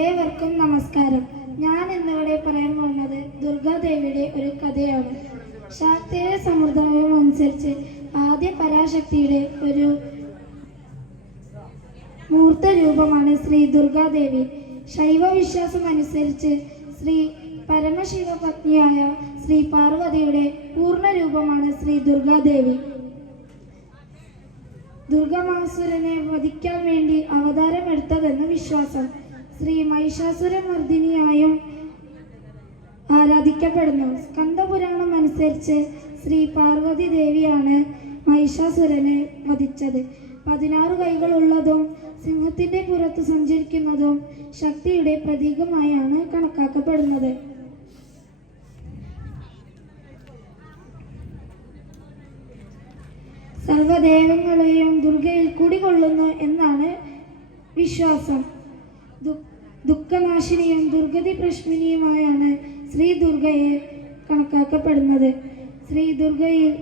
ഏവർക്കും നമസ്കാരം. ഞാൻ ഇന്നിവിടെ പറയാൻ പോകുന്നത് ദുർഗാദേവിയുടെ ഒരു കഥയാണ്. ശാക്തേയ സമ്പ്രദായം അനുസരിച്ച് ആദ്യ പരാശക്തിയുടെ ഒരു മൂർത്ത രൂപമാണ് ശ്രീ ദുർഗാദേവി. ശൈവ വിശ്വാസം അനുസരിച്ച് ശ്രീ പരമശിവ പത്നിയായ ശ്രീ പാർവതിയുടെ പൂർണ്ണ രൂപമാണ് ശ്രീ ദുർഗാദേവി. ദുർഗമാസുരനെ വധിക്കാൻ വേണ്ടി അവതാരമെടുത്തതെന്ന് വിശ്വാസം. ശ്രീ മഹിഷാസുരമർദിനിയായും ആരാധിക്കപ്പെടുന്നു. സ്കന്ദപുരാണം അനുസരിച്ച് ശ്രീ പാർവതി ദേവിയാണ് മഹിഷാസുരനെ വധിച്ചത്. 16 കൈകളുള്ളതും സിംഹത്തിന്റെ പുറത്ത് സഞ്ചരിക്കുന്നതും ശക്തിയുടെ പ്രതീകമായാണ് കണക്കാക്കപ്പെടുന്നത്. സർവദേവങ്ങളെയും ദുർഗയിൽ കുടികൊള്ളുന്നു എന്നാണ് വിശ്വാസം. ദുഃഖനാശിനിയും ദുർഗതി പ്രശ്മിനിയുമായാണ് ശ്രീ ദുർഗയെ കണക്കാക്കപ്പെടുന്നത്. ശ്രീ ദുർഗയിൽ